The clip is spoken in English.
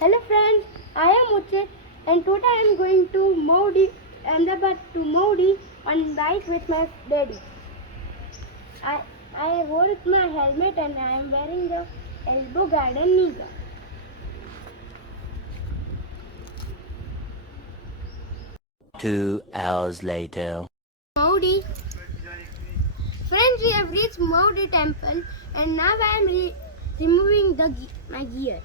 Hello friends, I am Uche and today I am going to Mahudi, Ahmedabad to Mahudi on bike with my daddy. I, I wore my helmet and I am wearing the elbow guard and knee guard. 2 hours later. Mahudi, friends, we have reached Mahudi temple and now I am removing my gear.